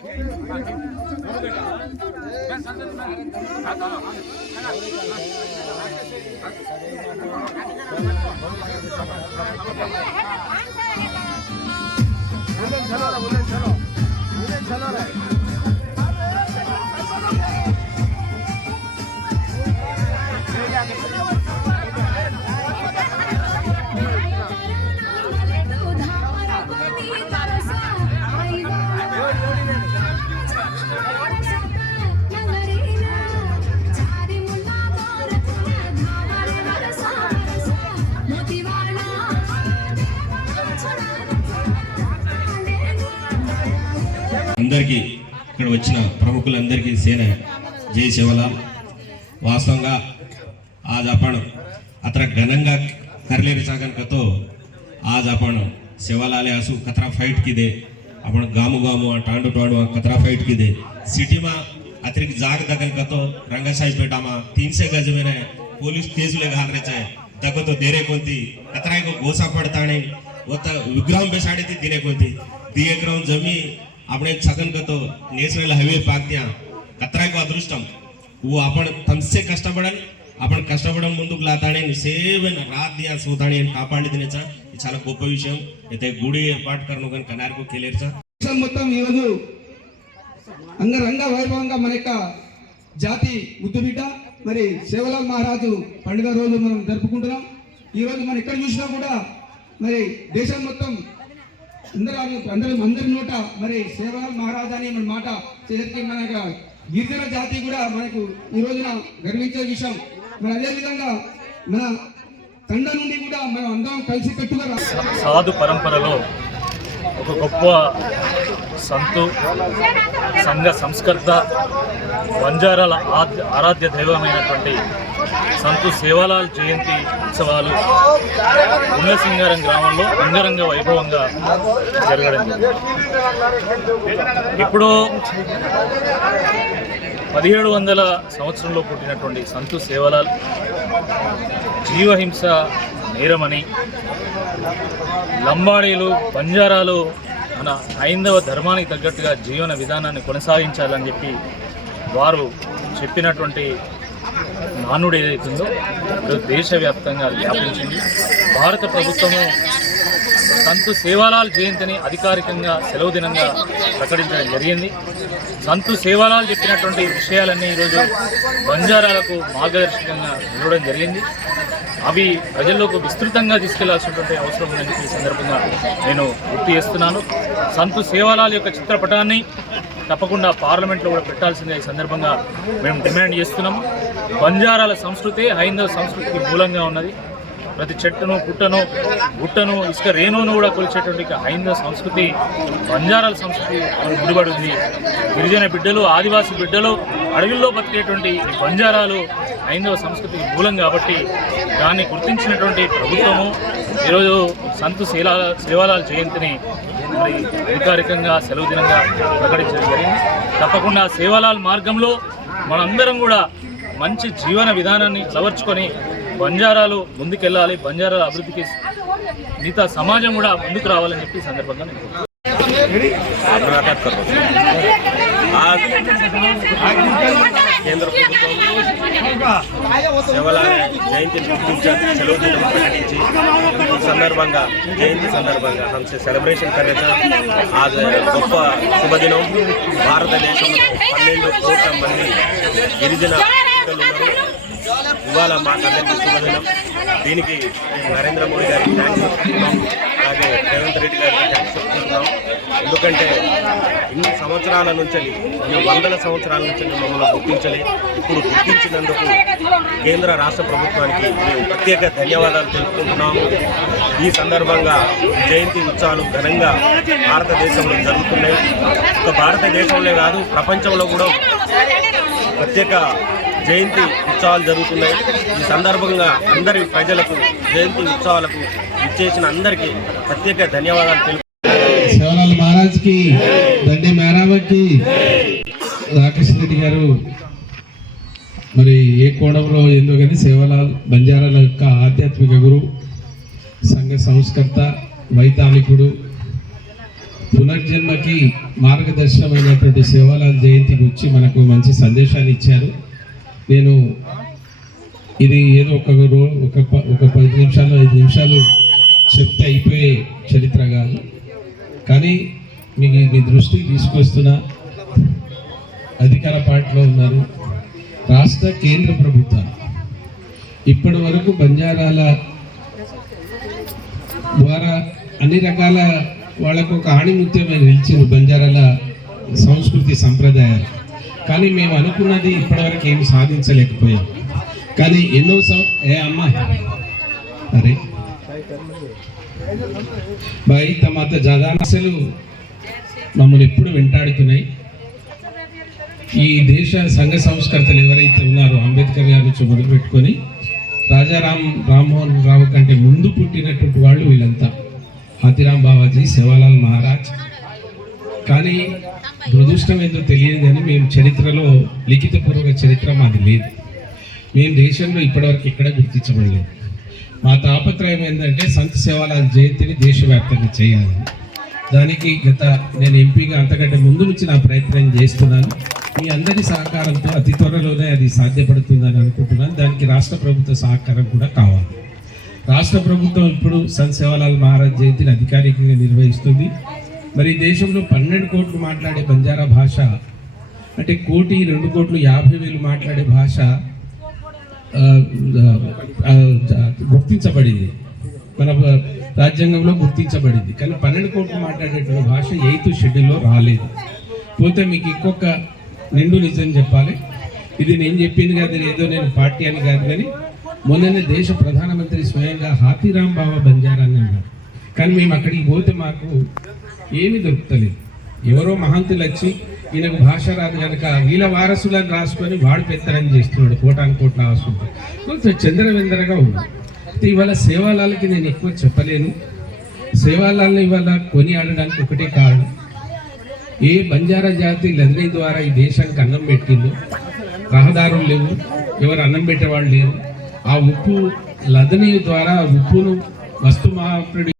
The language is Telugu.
Yeah. అందరికీ ఇక్కడ వచ్చిన ప్రముఖులందరికీ సేన జై శివలాల్ వాస్తవంగా ఆ జాపాను అతర ఘనంగా కర్లేరు సాగనకతో ఆ జాపాను శివలాలే అసు కతరా ફાઇટకిదే આપણ ગામો ગામો ટાંડો ટાંડો કતરા ફાઇટકીదే સિટીમાં અતિરિક્ત જાગ દગનકતો రంగశాయి પેટામાં తీన్సే గజమైన పోలీస్ కేసులే ఘాగరేచాయి దగతో దేరే కొంతి కతరాయికు గోసా పడతానే ఒత్త విగ్రహం బేసాడితే దీనే కొంతి దియగ్రహం జమీ આપણે છગન ગતો નેશનલ હાઈવે પાક ત્યાં કતરાયકો అదృష్టం ఊ આપણે તમસે કષ્ટપડન આપણે కష్టపడడం ముందుకు లాతాడేని సేవన రాధ్య సోదాడేని కాపాడిదినేచ ఇది చాలా గొప్ప విషయం అయితే గుడి ఏర్పాటు కరను కానీ కనార్కు కేలేరుచ మొత్తం ఈరోజు అంగరంగ వైభవంగా మన యొక్క జాతి ముద్దుబిడ్డ మరి సేవలాల్ మహారాజు పండుగ రోజు మనం జరుపుకుంటున్నాం ఈరోజు మనం ఎక్కడ చూసినా కూడా మరి దేశం మొత్తం అందరూ అందరూ అందరి నోట మరి శివలాల్ మహారాజా అని మన మాట చేతికి మన గిరిజన జాతి కూడా మనకు ఈ రోజున గర్వించే విషయం. మరి అదే విధంగా మన తండ నుండి కూడా మనం అందరం కలిసి కట్టుగా సాధు పరంపరలో ఒక గొప్ప సంతు సంఘ సంస్కర్త బంజారాల ఆద్య ఆరాధ్య దైవమైనటువంటి సంతు సేవాలాల్ జయంతి ఉత్సవాలు ఉన్నసింగారం గ్రామంలో అంగరంగ వైభవంగా జరగడం ఇప్పుడు పదిహేడు వందల సంవత్సరంలో పుట్టినటువంటి సంతు సేవలాల్ జీవహింస నేరమని లంబాడీలు బంజారాలు మన హైందవ ధర్మానికి తగ్గట్టుగా జీవన విధానాన్ని కొనసాగించాలని చెప్పి వారు చెప్పినటువంటి నానుడు ఏదైతుందో ఈరోజు దేశవ్యాప్తంగా వ్యాపించింది. భారత ప్రభుత్వము సంతు సేవాలాల్ జయంతిని అధికారికంగా సెలవు దినంగా ప్రకటించడం జరిగింది. సంతు సేవాలాల్ చెప్పినటువంటి విషయాలన్నీ ఈరోజు బంజారాలకు మార్గదర్శకంగా నిలవడం జరిగింది. అవి ప్రజల్లోకి విస్తృతంగా తీసుకెళ్ళాల్సినటువంటి అవసరం ఉందని ఈ సందర్భంగా నేను గుర్తు చేస్తున్నాను. సంతు సేవాలాల్ యొక్క చిత్రపటాన్ని తప్పకుండా పార్లమెంట్లో కూడా పెట్టాల్సిందే ఈ సందర్భంగా మేము డిమాండ్ చేస్తున్నాము. బంజారాల సంస్కృతి హైందవ సంస్కృతికి మూలంగా ఉన్నది. ప్రతి చెట్టును పుట్టను గుట్టను ఇసుక రేణును కూడా కొలిచేటువంటి హైందవ సంస్కృతి బంజారాల సంస్కృతి ముడిపడి ఉంది. గిరిజన బిడ్డలు ఆదివాసీ బిడ్డలు అడవిల్లో బతికేటువంటి బంజారాలు హైందవ సంస్కృతికి మూలం కాబట్టి దాన్ని గుర్తించినటువంటి ప్రభుత్వము ఈరోజు సంతు శీలా సేవాలాల్ జయంతిని మరి అధికారికంగా సెలవు దినంగా ప్రకటించడం జరిగింది. తప్పకుండా సేవాలాల్ మార్గంలో మనందరం కూడా మంచి జీవన విధానాన్ని అలవర్చుకొని బంజారాలు ముందుకెళ్ళాలి బంజారాల అభివృద్ధికి మిగతా సమాజం కూడా ముందుకు రావాలని చెప్పి సందర్భంగా నేను కేంద్ర ప్రభుత్వం శివలాలి జయంతిని ప్రకటించి సందర్భంగా జయంతి సందర్భంగా హంస సెలబ్రేషన్ కార్యక్రమం. ఆ గొప్ప శుభదినం. భారతదేశంలో పన్నెండు కోట్ల మంది గిరిజన ఇవాళ మాట్లాడే శుభదినం. దీనికి నరేంద్ర మోడీ గారికి థ్యాంక్స్ అలాగే రేవంత్ రెడ్డి గారికి చెప్తున్నాం ఎందుకంటే ఇన్ని సంవత్సరాల నుంచి వందల సంవత్సరాల నుంచి మమ్మల్ని గుర్తించలే. ఇప్పుడు గుర్తించినందుకు కేంద్ర రాష్ట్ర ప్రభుత్వానికి మేము ప్రత్యేక ధన్యవాదాలు తెలుపుకుంటున్నాము ఈ సందర్భంగా జయంతి ఉత్సవాలు ఘనంగా భారతదేశంలో జరుగుతున్నాయి. ఒక భారతదేశంలో కాదు ప్రపంచంలో కూడా ప్రత్యేక జయంతి ఉత్సవాలు జరుగుతున్నాయి. ఈ సందర్భంగా అందరి ప్రజలకు జయంతి ఉత్సవాలకు ఇచ్చేసిన అందరికీ ప్రత్యేక ధన్యవాదాలు తెలుపు శివలాల్ మహారాజ్కి దండి మేరామకి రాకేష్ రెడ్డి గారు. మరి ఏ కోణంలో ఏందో కానీ శివలాల్ బంజారాల యొక్క ఆధ్యాత్మిక గురువు సంఘ సంస్కర్త వైతాళికుడు పునర్జన్మకి మార్గదర్శనమైనటువంటి సేవలాల్ జయంతికి వచ్చి మనకు మంచి సందేశాన్ని ఇచ్చారు. నేను ఇది ఏదో ఒక రో ఒక ప- ఒక పది నిమిషాలు ఐదు నిమిషాలు చెప్తే అయిపోయే చరిత్ర కాదు. కానీ మీకు మీ దృష్టికి తీసుకొస్తున్న. అధికార పార్టీలో ఉన్నారు. రాష్ట్ర కేంద్ర ప్రభుత్వాలు ఇప్పటి వరకు బంజారాల ద్వారా అన్ని రకాల వాళ్ళకు ఒక ఆణిముత్యమైన నిలిచింది బంజారాల సంస్కృతి సంప్రదాయాలు. కానీ మేము అనుకున్నది ఇప్పటివరకు ఏమి సాధించలేకపోయాం. కానీ ఎన్నో సం ఏ అమ్మాయి అరే. భాయ్ తమాత జగానసలు మమ్మల్ని ఎప్పుడు వెంటాడుతున్నాయి. ఈ దేశ సంఘ సంస్కర్తలు ఎవరైతే ఉన్నారో అంబేద్కర్ గారి నుంచి మొదలు పెట్టుకొని రాజారాం రామ్మోహన్ రావు కంటే ముందు పుట్టినటువంటి వాళ్ళు వీళ్ళంతా. హాతిరాం బావాజీ సేవాలాల్ మహారాజ్. కానీ కష్టం ఏందో తెలియదు కానీ మేము చరిత్రలో లిఖితపూర్వక చరిత్ర మాది లేదు. మేము దేశంలో ఇప్పటివరకు ఎక్కడ గుర్తించబడలేదు. మా తాపత్రయం ఏంటంటే సంత్ సేవాలాల్ జయంతిని దేశవ్యాప్తంగా చేయాలని దానికి గత నేను ఎంపీగా అంతకంటే ముందు నుంచి నా ప్రయత్నం చేస్తున్నాను. మీ అందరి సహకారంతో అతి త్వరలోనే అది సాధ్యపడుతుందని అనుకుంటున్నాను. దానికి రాష్ట్ర ప్రభుత్వ సహకారం కూడా కావాలి. రాష్ట్ర ప్రభుత్వం ఇప్పుడు సంత్ సేవాలాల్ మహారాజ్ జయంతిని అధికారికంగా నిర్వహిస్తుంది. మరి దేశంలో పన్నెండు కోట్లు మాట్లాడే బంజారా భాష అంటే కోటి రెండు కోట్లు యాభై వేలు మాట్లాడే భాష గుర్తించబడింది. మన రాజ్యాంగంలో గుర్తించబడింది. కానీ పన్నెండు కోట్లు మాట్లాడేటువంటి భాష ఎయిత్ షెడ్యూల్లో రాలేదు. పోతే మీకు ఇంకొక నిండు నిజం చెప్పాలి. ఇది నేను చెప్పింది కాదు ఏదో నేను పార్టీ అని కాదు కానీ మొన్ననే దేశ ప్రధానమంత్రి స్వయంగా హాతీరాం బాబా బంజారా అని అన్నారు. కానీ మేము అక్కడికి పోతే మాకు ఏమీ దొరుకుతలేదు. ఎవరో మహంతులు వచ్చి ఈయనకు భాష రాదు కనుక వీళ్ళ వారసులను రాసుకొని వాడు పెత్తనం చేస్తున్నాడు కోటాను కోట్ల ఆసుకుంటూ కొంచెం చంద్రవెందరగా ఉంది అయితే ఇవాళ సేవాలాలకి నేను ఎక్కువ చెప్పలేను. సేవాలాలను ఇవాళ కొని ఆడడానికి ఒకటే కారణం. ఏ బంజారా జాతి లదనీ ద్వారా ఈ దేశానికి అన్నం పెట్టిందో రహదారులు లేవు ఎవరు అన్నం పెట్టేవాళ్ళు లేరు. ఆ ఉప్పు లదని ద్వారా ఉప్పును వస్తు మహాప్రుడి